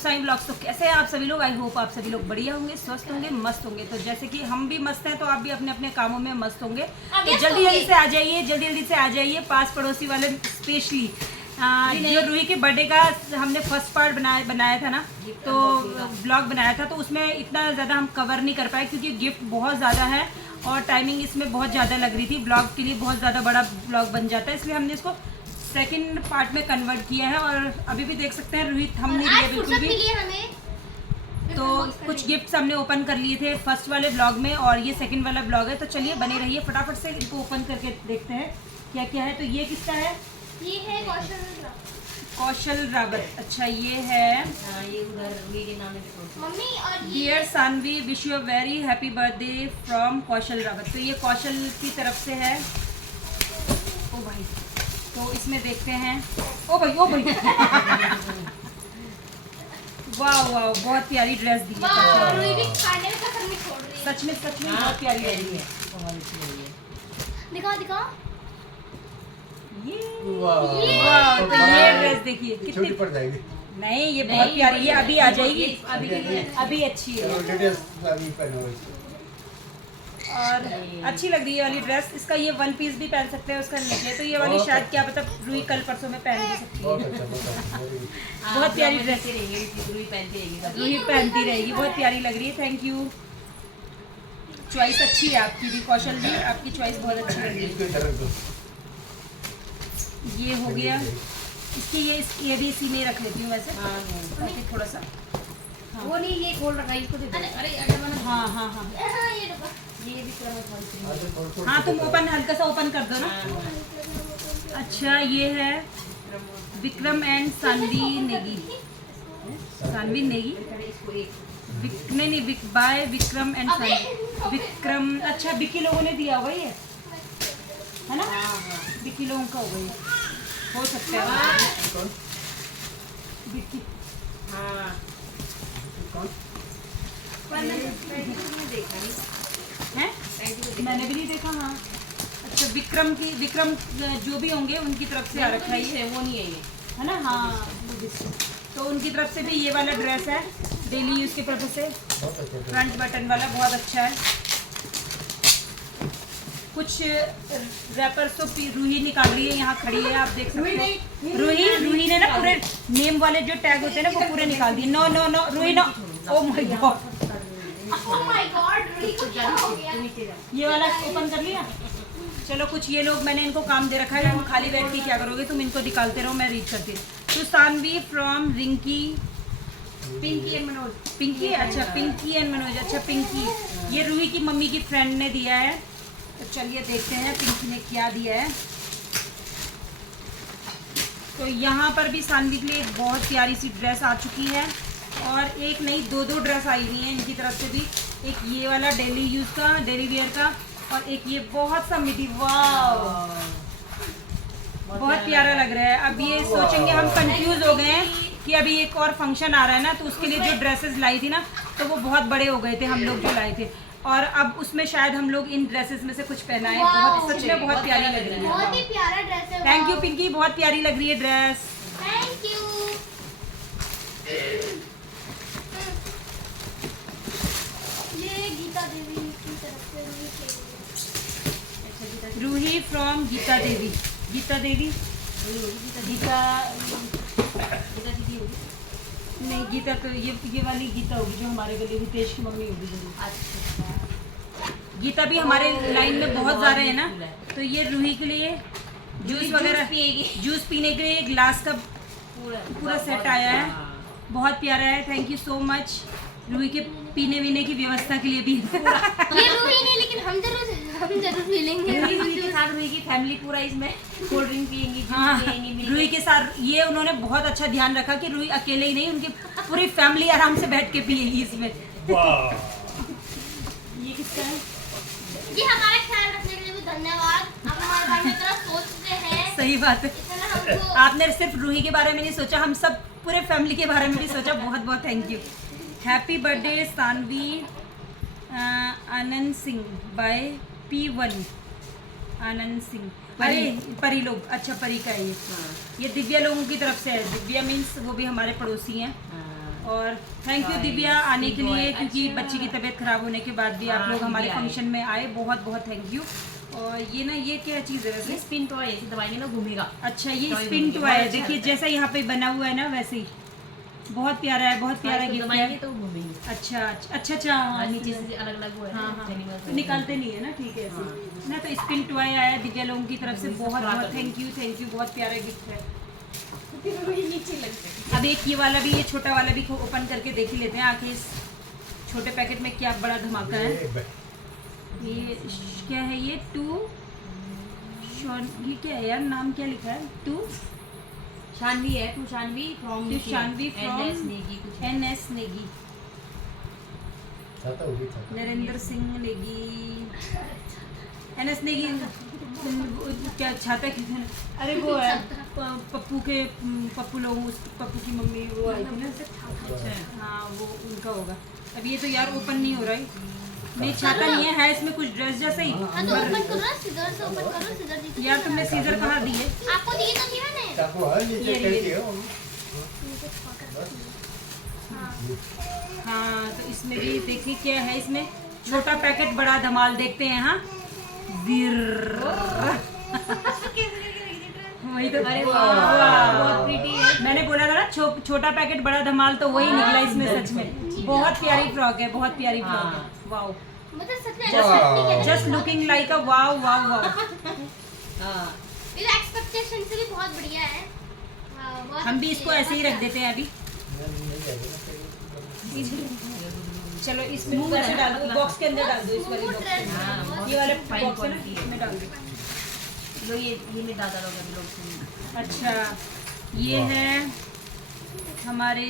गुसाई blogs. तो कैसे हैं आप सभी लोग? आई होप आप सभी लोग बढ़िया होंगे, स्वस्थ होंगे, मस्त होंगे। तो जैसे कि हम भी मस्त हैं, तो आप भी अपने अपने कामों में मस्त होंगे। तो जल्दी जल्दी से आ जाइए, जल्दी जल्दी से आ जाइए। पास पड़ोसी वाले स्पेशली जो रूही के बर्थडे का हमने फर्स्ट पार्ट बनाया था ना, तो ब्लॉग बनाया था, तो उसमें इतना ज़्यादा हम कवर नहीं कर पाए क्योंकि गिफ्ट बहुत ज़्यादा है और टाइमिंग इसमें बहुत ज़्यादा लग रही थी। ब्लॉग के लिए बहुत ज़्यादा बड़ा ब्लॉग बन जाता है, इसलिए हमने इसको सेकंड पार्ट में कन्वर्ट किया है। और अभी भी देख सकते हैं रोहित हम नहीं लिए बिल्कुल भी। तो कुछ गिफ्ट्स हमने ओपन कर लिए थे फर्स्ट वाले ब्लॉग में और ये सेकंड वाला ब्लॉग है। तो चलिए बने रहिए, फटाफट से इनको ओपन करके देखते हैं क्या क्या है। तो ये किसका है? ये है कौशल रावत। अच्छा ये है ये उधर रूही के नाम पे मम्मी। और ये dear Saanvi, wish you a very happy birthday from Kaushal Rawat. तो ये कौशल की तरफ से है। ओ भाई, तो इसमें देखते हैं। ओ भाई ओ भाई वाह वाह, बहुत प्यारी ड्रेस दी है। वाह, रूही भी खाने में कसम नहीं छोड़ रही है। सच में बहुत प्यारी लग रही है। बहुत अच्छी लगी है। दिखाओ दिखाओ। ये वाह, वाह, तो ये ड्रेस देखिए छोटी कितनी। पड़ जाएगी। नहीं ये बहुत प्यारी है, अभी आ जाएगी, अभी अच्छी है चलो डिटेल्स अभी पहनो इसको। और अच्छी लग रही है वाली ड्रेस। इसका ये वन पीस भी पहन सकते हैं उसका नीचे। तो ये वाली शायद क्या पता रूही कल परसों में पहन भी सकती बहुत है। अच्छा, बहुत अच्छा, बहुत बहुत प्यारी ड्रेस रहेंगे, रूही पहनती रहेगी। रूही पहनती रहेगी, बहुत प्यारी लग रही है। थैंक यू, चॉइस अच्छी है आपकी भी कौशल जी, आपकी चॉइस बहुत अच्छी लग रही इसको इधर रख दो। है। ये हो गया इसकी, ये भी इसी में रख लेती हूँ वैसे, ताकि थोड़ा सा। वो नहीं, ये खोल रखा है, इसको दे दो। अरे हाँ हाँ हाँ हाँ, ये देखो। ये भी पूरा मत खोल। आगे थोड़ा हाँ, तुम ओपन हल्का सा ओपन कर दो ना। अच्छा ये है विक्रम एंड सानवी नेगी। सानवी नेगी इसको एक नहीं बाय विक्रम एंड सानवी। विक्रम, अच्छा विक्की लोगों ने दिया होगा ये, है ना? विक्की लोगों का होगा ये, हो सकता है विक्की। हाँ कौन? देखा नहीं, हैं? मैंने भी नहीं देखा। हाँ अच्छा, विक्रम जो भी होंगे उनकी तरफ से आ रखा है ये, वो नहीं है ये। है ना? हाँ तो उनकी तरफ से भी ये वाला ड्रेस है डेली यूज के पर्पज से। बहुत अच्छा। फ्रंट बटन वाला बहुत अच्छा है। कुछ रैपर्स तो रूही निकाल रही है, यहाँ खड़ी है, आप देख सकते हो। रूही ने ना पूरे नेम वाले जो टैग होते हैं ना वो पूरे निकाल दिए। No no no Roohi no, oh my God. Oh my God, Roohi को क्या हो गया? ये वाला ओपन कर लिया। चलो कुछ ये लोग, मैंने इनको काम दे रखा है, तुम खाली बैठ के क्या करोगे, तुम इनको निकालते रहो, मैं रीड करती हूँ। तो सानवी फ्रॉम रिंकी, पिंकी एंड मनोज। पिंकी, अच्छा पिंकी एंड मनोज। अच्छा पिंकी, ये रूही की मम्मी की फ्रेंड ने दिया है। तो चलिए देखते हैं पिंकी ने क्या दिया है। तो यहाँ पर भी सानवी के लिए एक बहुत प्यारी सी ड्रेस आ चुकी है और एक नहीं दो ड्रेस आई हुई है इनकी तरफ से भी। एक ये वाला डेली यूज का, डेली वेयर का, और एक ये बहुत सा मिडी। वाह बहुत प्यारा लग रहा है। अब ये सोचेंगे हम, कंफ्यूज हो गए हैं कि अभी एक और फंक्शन आ रहा है ना, तो उसके लिए जो ड्रेसेस लाई थी ना, तो वो बहुत बड़े हो गए थे हम लोग जो लाए थे, और अब उसमें शायद हम लोग इन ड्रेसेस में से कुछ पहनाएं। बहुत सच में बहुत प्यारी लग रही बहुत ही है। प्यारा ड्रेस है। थैंक यू पिंकी, बहुत प्यारी लग रही है ड्रेस। Thank you. ये गीता देवी की तरफ से रूही के लिए। रूही फ्रॉम गीता देवी। गीता देवी, गीता दीदी होगी। नहीं, गीता तो ये वाली गीता होगी जो हमारे गली हितेश की मम्मी होगी जरूर। अच्छा, गीता भी हमारे लाइन में बहुत ज़्यादा है ना, तो ये रूही के लिए जूस वगैरह, पिएगी। जूस पीने के लिए ग्लास का पूरा सेट आया है, बहुत प्यारा है। Thank you so much Roohi के पीने वीने की व्यवस्था के लिए भी। ये रूही नहीं, लेकिन हम जरूर पी लेंगे। रूही के साथ रूही की फैमिली पूरा इसमें कोल्ड ड्रिंक पियेंगी, हाँ, जूस पियेंगी, मिल्क। रूही के साथ ये उन्होंने बहुत अच्छा ध्यान रखा कि रूही अकेले ही नहीं, उनकी पूरी फैमिली आराम से बैठ के पिएगी इसमें। ये किसका है? जी हमारा ख्याल रखने के लिए भी धन्यवाद। आप हमारे बारे में इतना सोचते हैं। सही बात है, इतना हमको आपने सिर्फ रूही के बारे में नहीं सोचा, हम सब पूरे फैमिली के बारे में भी सोचा। बहुत बहुत thank you. Happy birthday Saanvi Anand Singh bye P1 Anand Singh. अरे परी लोग, अच्छा परी का है ये। हाँ, ये दिव्या लोगों की तरफ से है। दिव्या मीन्स वो भी हमारे पड़ोसी हैं। हाँ। और थैंक यू दिव्या आने के लिए, क्योंकि बच्ची की तबीयत खराब होने के बाद भी आप लोग हमारे फंक्शन में आए, बहुत बहुत थैंक यू। और ये ना, ये क्या चीज़ है वैसे? ये स्पिन टॉय ऐसे दबाएंगे ना घूमेगा। अच्छा, ये टॉय स्पिन घूमेगा, टॉय है, बहुत अच्छा देखिए लगता है। जैसा यहाँ पे बना हुआ है ना वैसे ही, बहुत प्यारा है, बहुत प्यारा गिफ्ट दबाएंगे है। तो घूमेंगे। अच्छा अच्छा अच्छा अच्छा, हाँ, नीचे से अलग अलग वो है हाँ ना, हाँ, animals तो निकालते नहीं है ना, ठीक है ऐसे ना। तो स्पिन टॉय आया है दिव्या लोगों की तरफ से, बहुत बहुत थैंक यू, बहुत प्यारा गिफ्ट है। नीचे लगते अब एक ये वाला भी, ये छोटा वाला भी ओपन करके देख ही लेते हैं आखिर इस छोटे पैकेट में क्या बड़ा धमाका है। ये क्या है? ये ये क्या है यार, नाम क्या लिखा है? शानवी है, to Shanvi from to Shanvi from NS Negi कुछ है। NS नेगी, छाता उड़ी था। नरेंद्र सिंह नेगी, NS नेगी। क्या छाता किसने? अरे वो है पप्पू लोग, उस पप्पू की मम्मी वो आई थी ना। अच्छा, हाँ वो उनका होगा। अब ये तो यार ओपन नहीं हो रहा है, नहीं छाता नहीं है इसमें कुछ ड्रेस जैसा ही। हाँ तो ओपन करो ना, सीजर से ओपन करो, सीजर दी। यार तुमने सीजर कहाँ दिए? आपको दिए तो नहीं मैंने। चाकू है नीचे ये करके हो। हाँ, तो इसमें भी देखिए क्या है, इसमें छोटा पैकेट बड़ा धमाल, देखते हैं। हाँ वही तो, अरे वाह, वाह, बहुत प्रीटी है। मैंने बोला था ना छोटा पैकेट बड़ा धमाल, तो वही निकला इसमें सच में। बहुत प्यारी फ्रॉक है, बहुत प्यारी फ्रॉक है। वाओ, मतलब सच में वाह। Just looking like a wow wow wow. हाँ, मेरे एक्सपेक्टेशन से भी बहुत बढ़िया है। हाँ, बहुत हम भी अच्छी इसको है, ऐसे ही बहुत रख देते हैं अभी। चलो इसमें मुंह वैसे में डाल दो, बॉक्स के अंदर डाल दो, इस वाले वो बॉक्स ड्रेस में। है, हाँ, बहुत ये वाले फाइन बॉक्स है ना, क्वालिटी है। इसमें डाल दो। लो ये मेरे दादा लोग अभी लोग सुन। अच्छा, ये है हमारे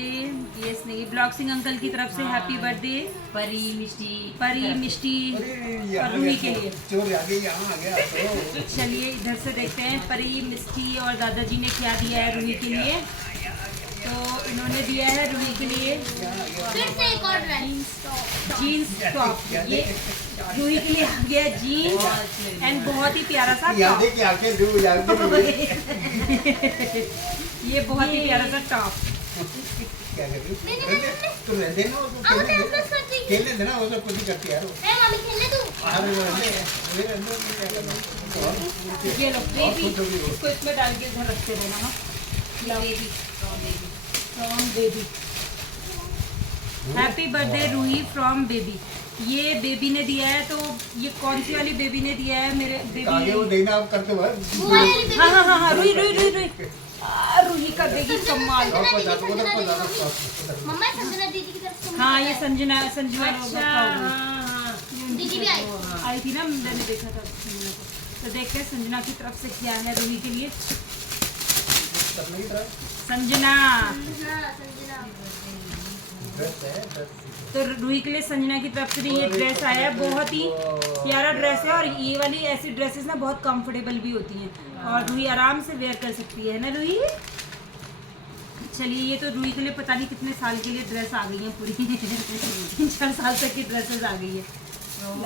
यस नहीं, ब्लॉक सिंह अंकल की तरफ से हैप्पी बर्थडे परी मिष्टी परी मिष्टी अरे और रूही के लिए। चोर आ गई, यहाँ आ गया तो। चलिए इधर से देखते हैं परी मिष्टी और दादाजी ने क्या दिया है रूही के लिए। तो इन्होंने दिया है रूही के लिए फिर से एक और ड्रेस। Jeans top. ये रूही के लिए आ गया जीन्स एंड बहुत ही प्यारा सा याद टॉप। है कि आके दो याद नहीं। ये बहुत ही प्यारा सा टॉप। क्या कर रही नहीं, है? नहीं। तुम रहते ना, वो तो अब खेलने तो दे। ऐसा करती है। खेलने देना, वो सब कुछ ही करती है यार वो। ए मम्मी खेलने दो। अरे वो रहते हैं, मेरे अंदर में क्या करना? और ये लो बेबी, इसको इसमें डाल के इधर रखते रहना। हाँ, baby from baby. From baby. Happy birthday Ruhi from baby. ये बेबी ने दिया है, तो ये कौन सी वाली बेबी ने दिया है? मेरे आगे वो बेबी। देखना आप करते हो। वो वाली बेबी। हाँ हाँ हाँ हाँ, रूही रूही रूही रूही। रूही का देगी कमाल। संजना दीदी, उधर को संजना दीदी, ज्यादा मम्मी। मम्मा संजना दीदी की तरफ से। हाँ, ये संजना संजना अच्छा, रखा हुआ है। हाँ, दीदी भी आई। आई थी ना, मैंने देखा था संजना को। तो देखते हैं संजना की तरफ से क्या है रूही के लिए। करने की तरह संजना, हाँ, संजना। ड्रेस है, ड्रेस। तो रूही के लिए संजना की तरफ से ये ड्रेस आया है। बहुत ही प्यारा ड्रेस है, और ये वाली ऐसी ड्रेसेस ना बहुत कंफर्टेबल भी होती हैं, और रूही आराम से वेयर कर सकती है ना रूही। चलिए, ये तो रूही के लिए पता नहीं कितने साल के लिए ड्रेस आ गई है पूरी। 3-4 साल तक की ड्रेसेस आ गई है।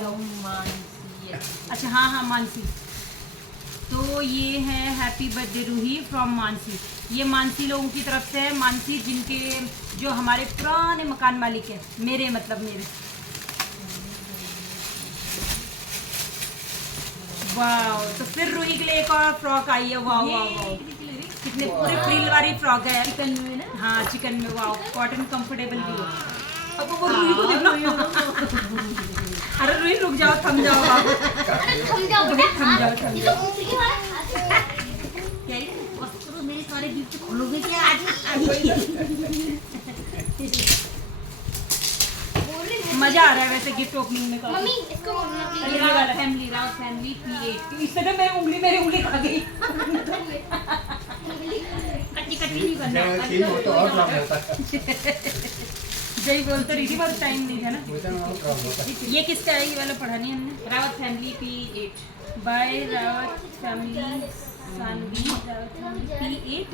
रोमांसी। अच्छा हाँ हाँ, मानसी। तो ये है happy birthday Ruhi from Mansi. ये मानसी लोगों की तरफ से है। मानसी जिनके, जो हमारे पुराने मकान मालिक है, मेरे मतलब मेरे। वाह, तो फिर रूही के लिए एक और फ्रॉक आई है। वाह वाह वाह, कितने पूरे फ्रिल वाली फ्रॉक है। चिकन में ना। हाँ, चिकन में। वाह, कॉटन कंफर्टेबल भी है। अब वो रूही को देखना। अरे रूही रुक जाओ, थम जाओ आप। अरे थम जाओ बेटा। थम जाओ, थम ये जाओ। तो ऊपरी वाला हाथ है। क्या है? बस करो, मेरे सारे गिफ्ट खोलोगे क्या आज? बोल रही हूँ। मजा आ रहा है वैसे गिफ्ट ओपनिंग में। मम्मी इसको बोलना ये प्लीज। Rawat family P8। इससे तो मेरी उंगली खा गई। कट्टी कट्टी नहीं करना। जब खेल हो तो और काम होता है। जय बोलते रही थी, बहुत टाइम नहीं था ना। मुझे ना और काम होता है। ये किसका है? ये वाला पढ़ा नहीं हमने। Rawat family P8। By Rawat family Sanvi, Rawat family P8।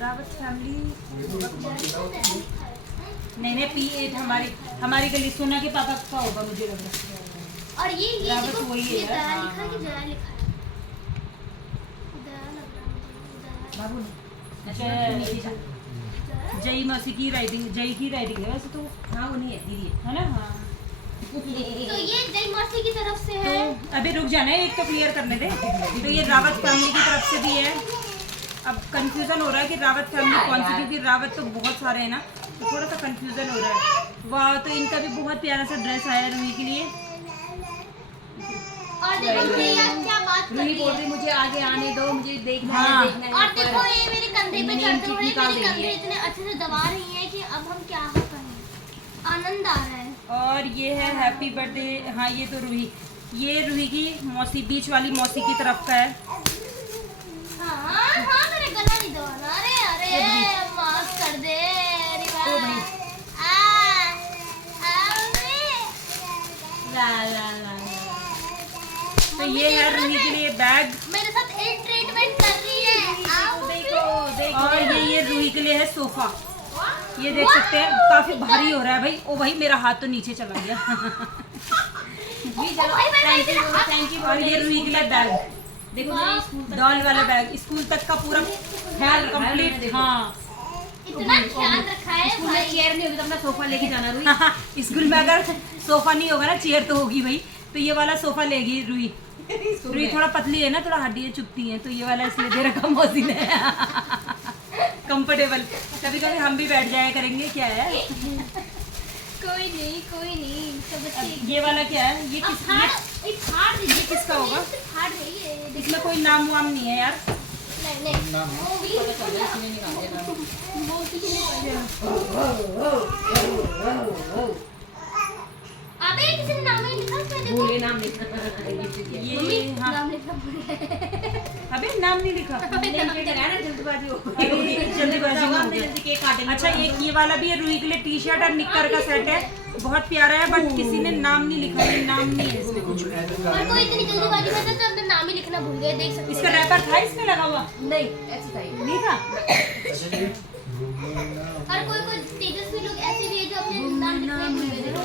Rawat family नहीं P8 हमारी गली सोना के पापा का होगा, मुझे लग रहा है। और ये रावत देखो, वही है ये यार। दया लिखा है कि जया लिखा है? दया लग रहा है मुझे, दया। बाबू ने। जय। नीचे जा। जय मौसी की राइटिंग, जय की राइटिंग है वैसे तो। हाँ उन्हीं है दीदी है ना? हाँ। तो ये जय मौसी की तरफ से है। तो अभी रुक जाना है, एक तो क्लियर करने दे। तो ये रावत फैमिली की तरफ से भी है। अब कंफ्यूजन हो रहा है कि रावत फैमिली कौन सी, क्योंकि रावत तो बहुत सारे हैं ना, तो थोड़ा सा कंफ्यूजन हो रहा है। वाह, तो इनका भी बहुत प्यारा सा ड्रेस आया रूही के लिए। और देखो प्रिया क्या बात कर रूही रही बोल रही है। मुझे आगे आने दो, मुझे देखना हाँ। है, देखना है। और देखो ये मेरे कंधे पे नेम चढ़ते किट हुए निकाल मेरे रही कंधे है। इतने अच्छे से दबा रही हैं कि अब हम क्या करें, आनंद आ रहा है। और ये है हैप्पी बर्थडे। हाँ, ये तो रूही, ये रूही की मौसी, बीच वाली मौसी की तरफ का है। हाँ हाँ मेरे गला नहीं दबाना। अरे अरे माफ कर दे। अरे वाह। ओ भाई। ला ला ला। तो ये है रूही के लिए बैग। मेरे साथ एक ट्रीटमेंट कर रही है। आओ देखो और ये रूही के लिए है सोफा। ये देख सकते हैं, काफी भारी हो रहा है भाई। ओ भाई, मेरा हाथ तो नीचे चला गया। जी चलो, थैंक यू थैंक यू। और ये रूही के लिए बैग, देखो मेरी स्कूल तक डॉल वाला बैग, स्कूल तक का पूरा ख्याल कंप्लीट। हाँ, इतना ख्याल रखा है स्कूल में भाई। चेयर नहीं होगी तो अपना सोफा लेके जाना रूही। स्कूल में अगर सोफा नहीं होगा ना, चेयर तो होगी भाई। तो ये वाला सोफा लेगी रूही। रूही थोड़ा पतली है ना, थोड़ा हड्डियाँ चुभती हैं, तो ये वाला इसलिए दे रखा मौसी ने। कंफर्टेबल, कभी कभी हम भी बैठ जाया करेंगे। क्या है? कोई नहीं सब अच्छे। ये वाला क्या है? ये किस, ये फाड़ दीजिए। ये किसका होगा? फाड़ रही है। इसमें कोई नाम वाम नहीं है यार। नहीं नाम वो भी अबे किसी ने नाम नहीं लिखा उसमें देखो। भूले नाम लिखना। मम्मी ये हाँ, नाम लिखना भूल गए। अबे नाम नहीं लिखा। नेम प्लेट लगाया ना, जल्दबाजी हो अरे, जल्दबाजी में हो गया। जल्दी केक काटेंगे। अच्छा, एक ये वाला भी है रूही के लिए, टी शर्ट और निक्कर का सेट है। बहुत प्यारा है, बट किसी ने नाम नहीं लिखा। ये नाम नहीं है इसमें कुछ। और कोई इतनी जल्दबाजी में था तो हमने नाम ही लिखना भूल गए। देख सकते इसका हैं। रैपर था इसमें लगा हुआ? नहीं ऐसे था ये। नहीं था। और कोई तेजस्वी लोग ऐसे भी है जो अपने नाम लिखने भूल गए। देखो।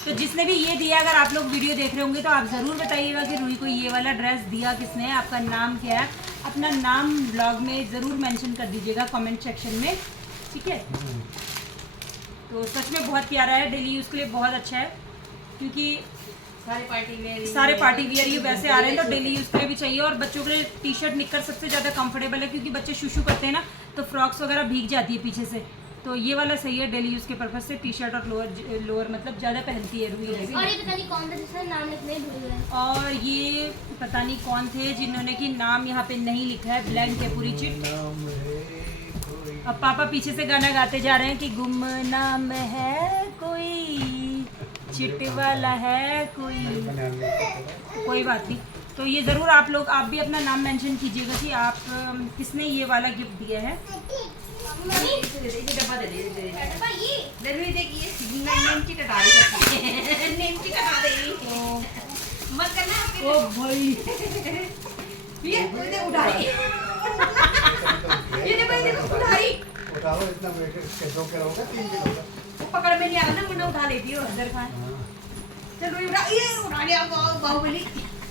तो जिसने भी ये दिया, अगर आप लोग वीडियो देख रहे होंगे तो आप ज़रूर बताइएगा कि रूही को ये वाला ड्रेस दिया किसने है, आपका नाम क्या है। अपना नाम ब्लॉग में ज़रूर मेंशन कर दीजिएगा कमेंट सेक्शन में, ठीक है? तो सच में बहुत प्यारा है, डेली यूज़ के लिए बहुत अच्छा है, क्योंकि सारे पार्टी वियर ये वैसे आ रहे हैं तो डेली यूज़ के लिए भी चाहिए। और बच्चों के लिए टी शर्ट निक्कर सबसे ज़्यादा कंफर्टेबल है, क्योंकि बच्चे शूशू करते हैं ना, तो फ्रॉक्स वगैरह भीग जाती है पीछे से। तो ये वाला सही है डेली यूज़ के पर्पज़ से। टी शर्ट और लोअर मतलब ज़्यादा पहनती है रूही। और ये पता नहीं कौन था जिसने नाम लिखने ही भूल गए। और ये पता नहीं कौन थे जिन्होंने कि नाम यहाँ पे नहीं लिखा है, ब्लैंक है पूरी चिट। अब पापा पीछे से गाना गाते जा रहे हैं कि गुमनाम है कोई, चिट वाला है कोई बात नहीं। तो ये ज़रूर आप लोग, आप भी अपना नाम मेंशन कीजिएगा कि आप किसने ये वाला गिफ्ट दिया है। मम्मी डब्बा दे दे। डब्बा ये दरवी देखिए नेम की कटा रही। नेम की कटा रही। मत करना। ओ भाई, ये उठा रही। ये देखो उठा रही। उठाओ, इतना वेट 2 किलो होगा, 3 किलो होगा। वो पकड़ में नहीं आया ना, वरना उठा लेती हो हजर खान। चल रूही उठा, ये उठा लिया बाहुबली।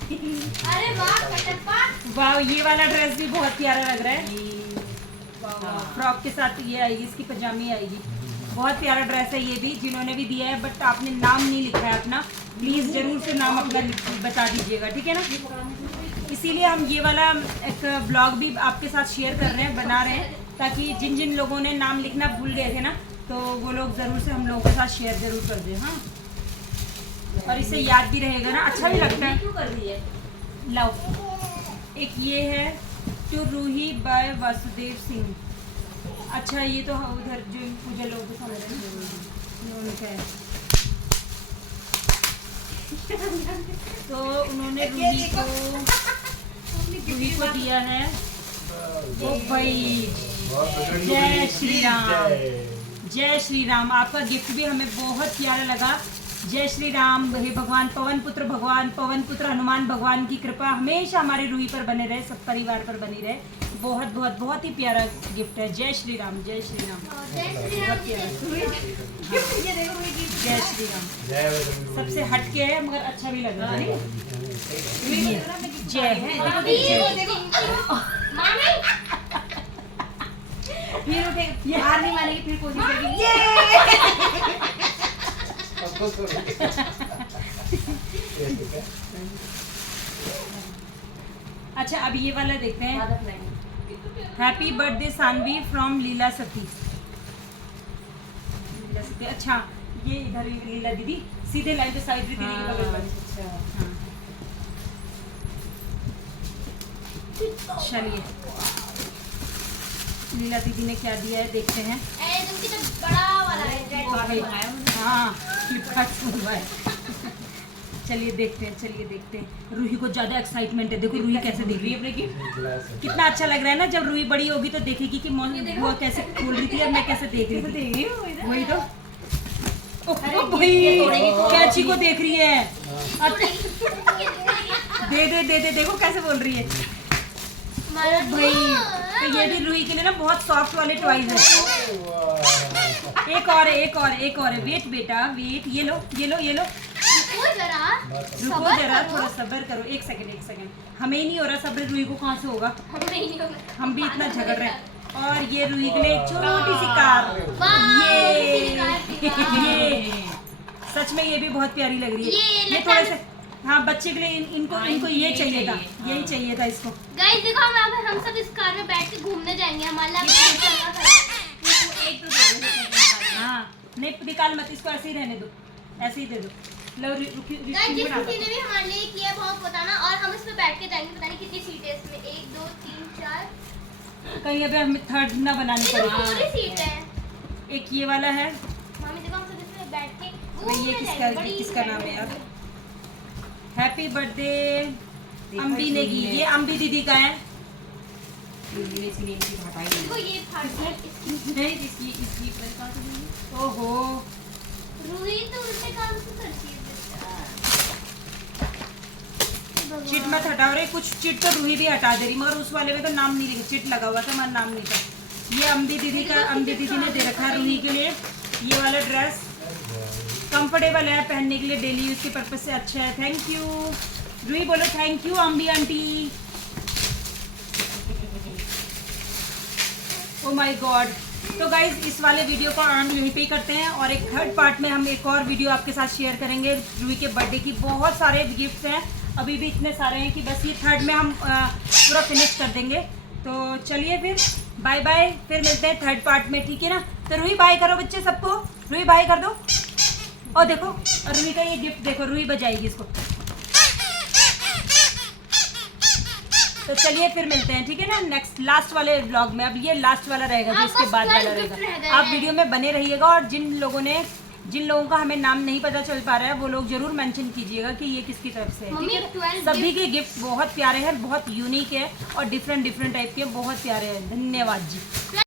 अरे वाह कटप्पा। वाह, ये वाला ड्रेस भी बहुत प्यारा लग रहा है। फ्रॉक के साथ ये आएगी, इसकी पजामी आएगी। बहुत प्यारा ड्रेस है ये भी, जिन्होंने भी दिया है, बट आपने नाम नहीं लिखा है अपना। प्लीज़ ज़रूर से नाम अपना बता दीजिएगा, ठीक है ना? इसीलिए हम ये वाला एक ब्लॉग भी आपके साथ शेयर कर रहे हैं, बना रहे हैं, ताकि जिन जिन लोगों ने नाम लिखना भूल गए थे ना, तो वो लोग ज़रूर से हम लोगों के साथ शेयर ज़रूर कर दें। हाँ, और इससे याद भी रहेगा ना, अच्छा भी लगता है। क्यों कर दी है? लव। एक ये है टू रूही बाय वासुदेव सिंह। अच्छा, ये तो उधर जो पूजा लोग को समझ रहे हैं उन्होंने क्या है। तो उन्होंने रूही को दिया है। ओ भाई, जय श्री राम, जय श्री राम। आपका गिफ्ट भी हमें बहुत प्यारा लगा। जय श्री राम। हे भगवान पवन पुत्र हनुमान भगवान की कृपा हमेशा हमारे रूही पर बने रहे, सब परिवार पर बनी रहे। बहुत बहुत बहुत ही प्यारा गिफ्ट है। जय श्री राम, जय श्री राम, जय श्री राम। जय श्री राम। सबसे हटके है मगर अच्छा भी लग रहा है। जय है, देखो देखो, जय। मामी फिर उठे ये हार नहीं मानेगी, फिर कोशिश करेगी ये। अब खुश हो रही है। अच्छा अब ये वाला देखते हैं। हैप्पी बर्थडे सानवी फ्रॉम लीला सती। लीला सती, अच्छा ये इधर लीला दीदी सीधे लाइन पे सावित्री दीदी के बगल में। हाँ। चलिए लीला दीदी ने क्या दिया है देखते हैं। एकदम की तो बड़ा वाला है रेड वाला। हाँ फ्लिपकार्ट से मंगवाया। चलिए देखते हैं, चलिए देखते हैं। रूही को ज्यादा एक्साइटमेंट है, देखो रूही कैसे देख रही है अपने गिफ्ट। कितना अच्छा लग रहा है ना, जब रूही बड़ी होगी तो देखेगी कि वो कैसे खोल रही थी और मैं कैसे देख रही थी। वही तो ओ भाई कैची को देख रही है। अच्छा दे दे दे दे, देखो कैसे बोल रही है। हमारा भाई तो ये भी रूही के लिए ना बहुत सॉफ्ट वाले टॉयज है। एक और है, एक और है, एक और है। वेट बेटा वेट, ये लो ये लो ये लो। रुको जरा, रुको जरा, थोड़ा सब्र करो। एक सेकंड एक सेकंड, हमें ही नहीं हो रहा सब्र, रूही को कहाँ से होगा। हमें नहीं होगा। हम भी इतना झगड़ रहे हैं। और ये रूही के लिए एक छोटी सी कार। ये सच में ये भी बहुत प्यारी लग रही है। ये थोड़े से हाँ बच्चे के लिए इनको इनको ये चाहिए था, यही चाहिए था इसको। गाइस देखो हम सब इस कार में बैठ के घूमने जाएंगे। हमारा एक तो दे दो। हाँ नहीं निकाल मत, इसको ऐसे ही रहने दो, ऐसे ही दे दो। लो गाइस जिस किसी ने भी हमारे लिए किया बहुत बताना, और हम इस पे बैठ के जाएंगे। पता नहीं कितनी सीट है इसमें, 1 2 3 4 कहीं अभी हमें थर्ड ना बनानी ये पड़े। पूरी सीट है। एक ये वाला है मम्मी देखो हम सब इसमें बैठ के भाई, ये किसका नाम है यार। हैप्पी बर्थडे अम्बी नेगी, ये अम्बी दीदी का है। देखो ये फाड़ है इसकी। ओहो रूही तो उल्टे काम से करती है। चिट मत हटाओ रे, कुछ चिट तो रूही भी हटा दे रही, मगर उस वाले में तो नाम नहीं लिखा, चिट लगा हुआ था मगर नाम नहीं था। ये अम्बी दीदी का, अम्बी दीदी ने दे रखा है रूही के लिए। ये वाला ड्रेस कंफर्टेबल है पहनने के लिए, डेली यूज के पर्पज से अच्छा है। थैंक यू रूही, बोलो thank you Ambi aunty. Oh my god. तो गाइज इस वाले वीडियो को हम यहीं पे ही करते हैं, और एक थर्ड पार्ट में हम एक और वीडियो आपके साथ शेयर करेंगे रूही के बर्थडे की। बहुत सारे गिफ्ट्स हैं, अभी भी इतने सारे हैं कि बस ये थर्ड में हम पूरा फिनिश कर देंगे। तो चलिए फिर बाय बाय, फिर मिलते हैं थर्ड पार्ट में, ठीक है ना। तो रूही बाय करो बच्चे सबको, रूही बाय कर दो। और देखो और रूही का ये गिफ्ट देखो, रूही बजाएगी इसको। तो चलिए फिर मिलते हैं, ठीक है ना, नेक्स्ट लास्ट वाले व्लॉग में। अब ये लास्ट वाला रहेगा जो इसके बाद वाला रहेगा। आप वीडियो में बने रहिएगा, और जिन लोगों का हमें नाम नहीं पता चल पा रहा है वो लोग जरूर मेंशन कीजिएगा कि ये किसकी तरफ से है, ठीक है। सभी के गिफ्ट बहुत प्यारे हैं, बहुत यूनिक है और डिफरेंट टाइप के बहुत प्यारे हैं। धन्यवाद जी।